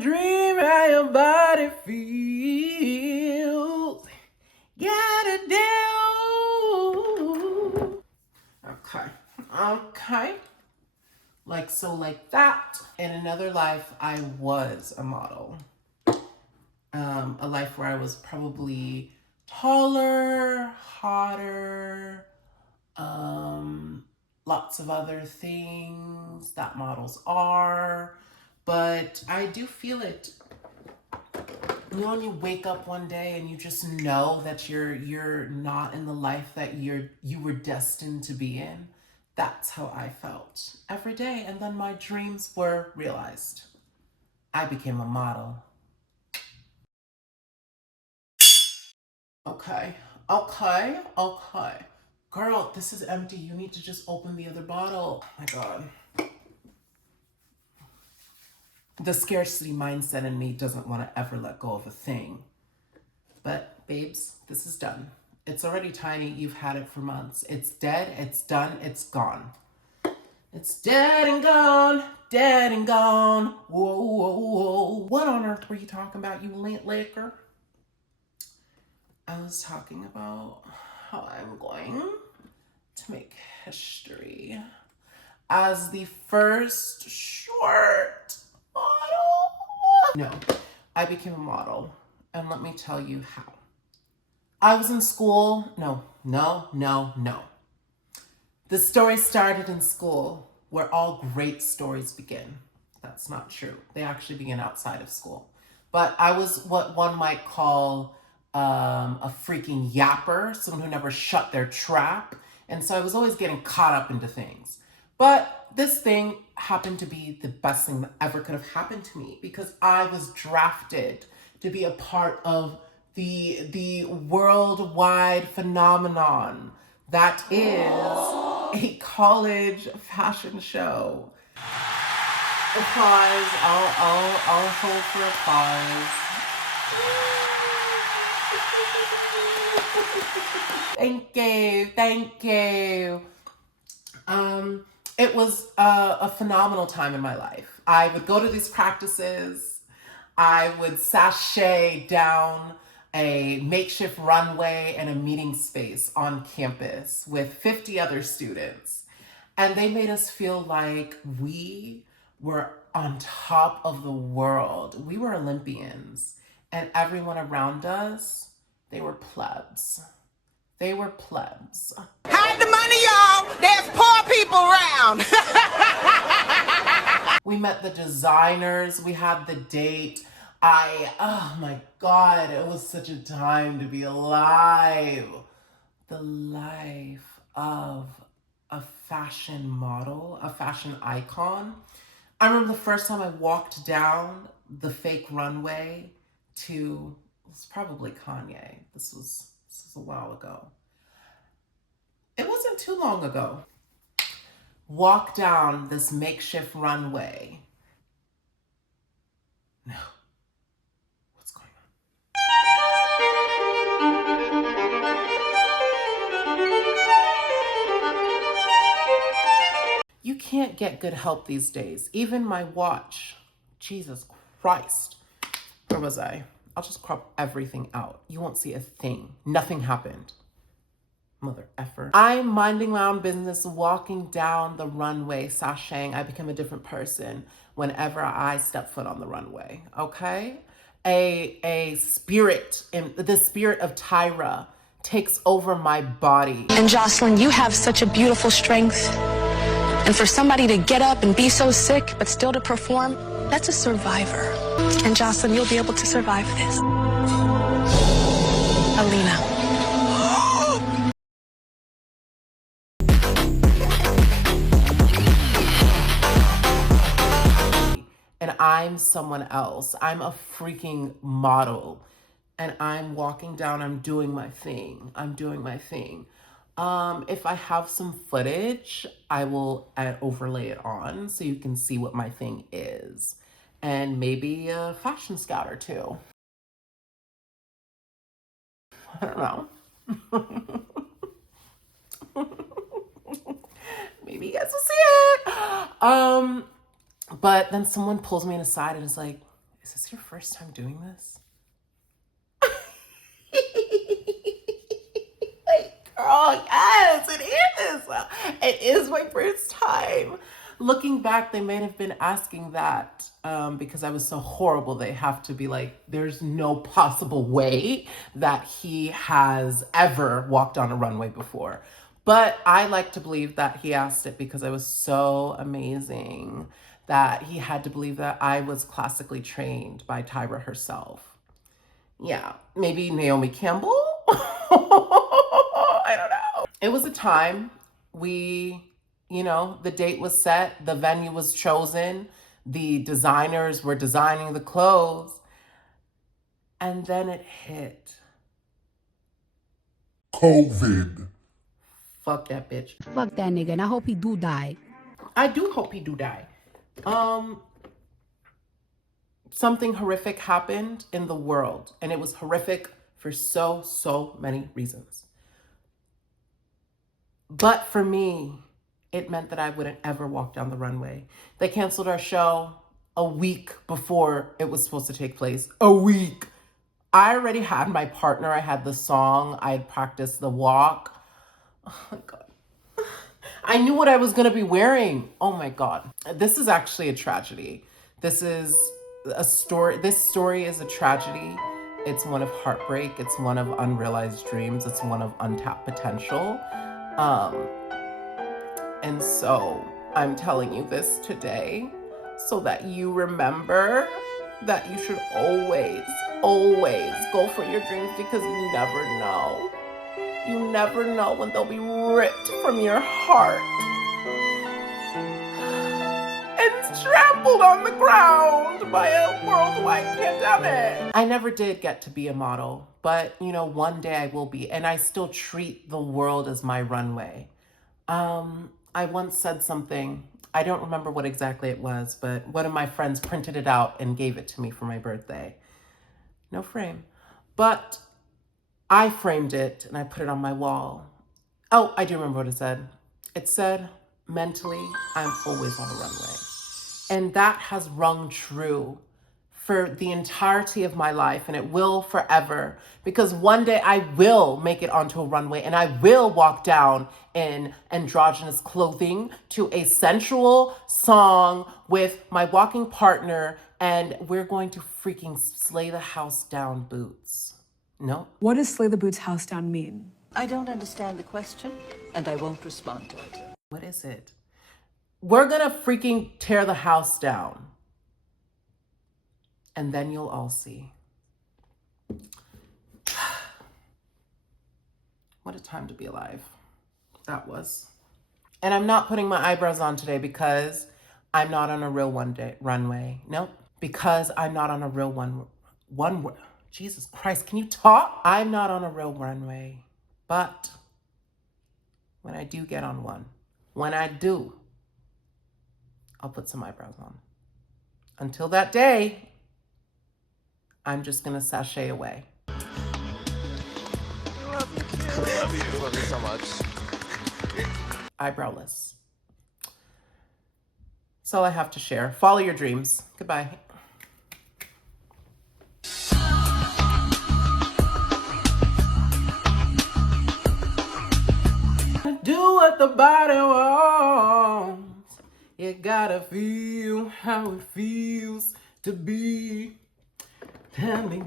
dream how your body feels. Gotta do. Okay. Like so, like that. In another life, I was a model. A life where I was probably taller, hotter, lots of other things that models are. But I do feel it. You know, when you wake up one day and you just know that you're not in the life that you were destined to be in. That's how I felt every day. And then my dreams were realized. I became a model. Okay. Girl, this is empty. You need to just open the other bottle. Oh my God. The scarcity mindset in me doesn't want to ever let go of a thing. But babes, this is done. It's already tiny. You've had it for months. It's dead. It's done. It's gone. It's dead and gone. Dead and gone. Whoa, whoa, whoa. What on earth were you talking about, you lint liquor? I was talking about how I'm going to make history as the first short model. No, I became a model, and let me tell you how. I was in school. No. The story started in school, where all great stories begin. That's not true. They actually begin outside of school. But I was what one might call a freaking yapper, someone who never shut their trap. And so I was always getting caught up into things. But this thing happened to be the best thing that ever could have happened to me, because I was drafted to be a part of the worldwide phenomenon that is a college fashion show. Applause. I'll hold for applause. Thank you. It was a phenomenal time in my life. I would go to these practices. I would sashay down a makeshift runway and a meeting space on campus with 50 other students. And they made us feel like we were on top of the world. We were Olympians. And everyone around us, they were plebs. Hide the money, y'all. There's poor people around. We met the designers. We had the date. Oh my God, it was such a time to be alive. The life of a fashion model, a fashion icon. I remember the first time I walked down the fake runway to, it was probably Kanye. This was a while ago. It wasn't too long ago. Walk down this makeshift runway. No. What's going on? You can't get good help these days. Even my watch. Jesus Christ. Where was I? I'll just crop everything out. You won't see a thing. Nothing happened. Mother effer. I'm minding my own business, walking down the runway, sashaying. I become a different person whenever I step foot on the runway, okay? A spirit, the spirit of Tyra takes over my body. And Jocelyn, you have such a beautiful strength. And for somebody to get up and be so sick, but still to perform, that's a survivor. And Jocelyn, you'll be able to survive this. Alina. And I'm someone else. I'm a freaking model. And I'm walking down, I'm doing my thing. If I have some footage, I will overlay it on so you can see what my thing is. And maybe a fashion scout or two. I don't know. Maybe you guys will see it. But then someone pulls me aside and is like, Is this your first time doing this? Like, girl, yes, it is. It is my first time. Looking back, they may have been asking that because I was so horrible. They have to be like, there's no possible way that he has ever walked on a runway before. But I like to believe that he asked it because I was so amazing that he had to believe that I was classically trained by Tyra herself. Yeah, maybe Naomi Campbell? I don't know. It was a time the date was set, the venue was chosen, the designers were designing the clothes, and then it hit. COVID. Fuck that bitch. Fuck that nigga, and I hope he do die. I do hope he do die. Something horrific happened in the world, and it was horrific for so many reasons. But for me, it meant that I wouldn't ever walk down the runway. They canceled our show a week before it was supposed to take place. A week. I already had my partner. I had the song. I had practiced the walk. Oh my God. I knew what I was going to be wearing. Oh my God. This is actually a tragedy. This is a story. This story is a tragedy. It's one of heartbreak. It's one of unrealized dreams. It's one of untapped potential. And so I'm telling you this today so that you remember that you should always go for your dreams, because you never know. You never know when they'll be ripped from your heart and trampled on the ground by a worldwide pandemic. I never did get to be a model, but one day I will be, and I still treat the world as my runway. I once said something, I don't remember what exactly it was, but one of my friends printed it out and gave it to me for my birthday. No frame, but I framed it and I put it on my wall. Oh, I do remember what it said. It said, mentally, I'm always on a runway. And that has rung true for the entirety of my life, and it will forever, because one day I will make it onto a runway and I will walk down in androgynous clothing to a sensual song with my walking partner, and we're going to freaking slay the house down boots. No? What does slay the boots house down mean? I don't understand the question, and I won't respond to it. What is it? We're gonna freaking tear the house down. And then you'll all see. What a time to be alive. That was. And I'm not putting my eyebrows on today because I'm not on a real runway. Nope. Because I'm not on a real Jesus Christ, can you talk? I'm not on a real runway, but when I do get on one, I'll put some eyebrows on. Until that day, I'm just gonna sashay away. Love you so much. Eyebrowless. That's all I have to share. Follow your dreams. Goodbye. Do what the body wants. You gotta feel how it feels to be. Tell me,